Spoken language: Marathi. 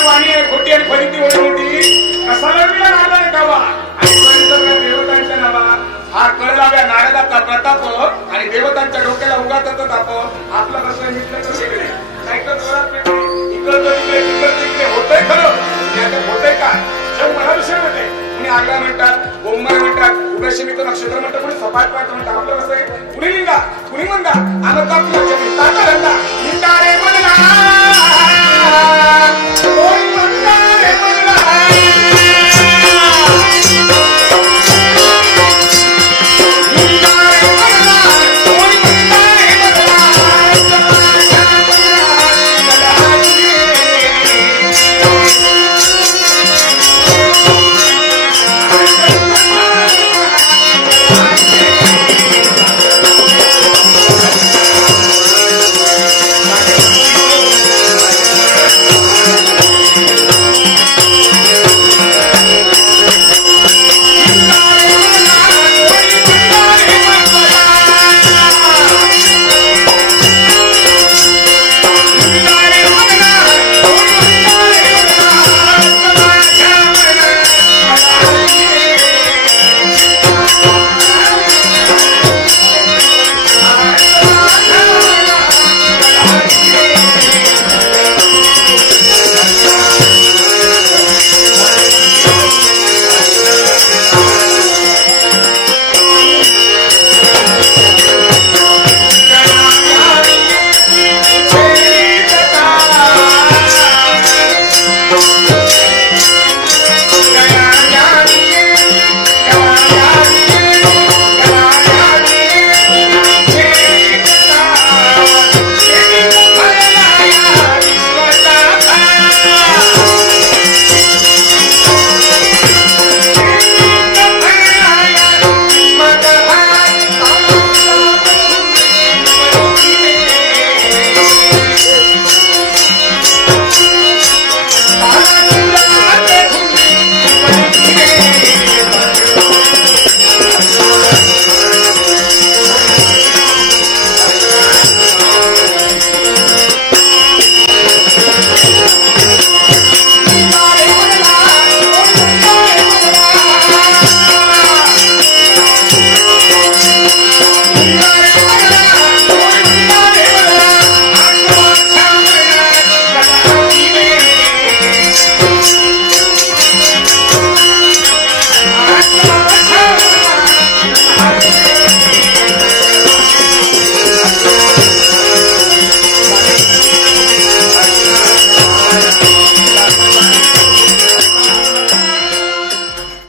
वाणी आहे खोटी आणि फलिती होती मोठी कसाला बिला नादा गावा आणि परिसर देवतांच्या नावा हा कळलाव्या नारदाचा प्रताप आणि देवतांच्या डोक्याला उगाचा ताप आपला कसं मित्र शिकले नाहीतर जोरात इकडे होतंय खरं याचं होतंय काय जग मला विषय होते कुणी आग्रा म्हणतात बोंबमार म्हणतात उगाशी मित्र नक्षत्र म्हणतात कुणी सपाट पाहत म्हणतात आपलं कसं आहे कुणी लिंगा कुणी मंगा आमचा आपल्या मित्राचा धंदा लिंगा रे म्हणला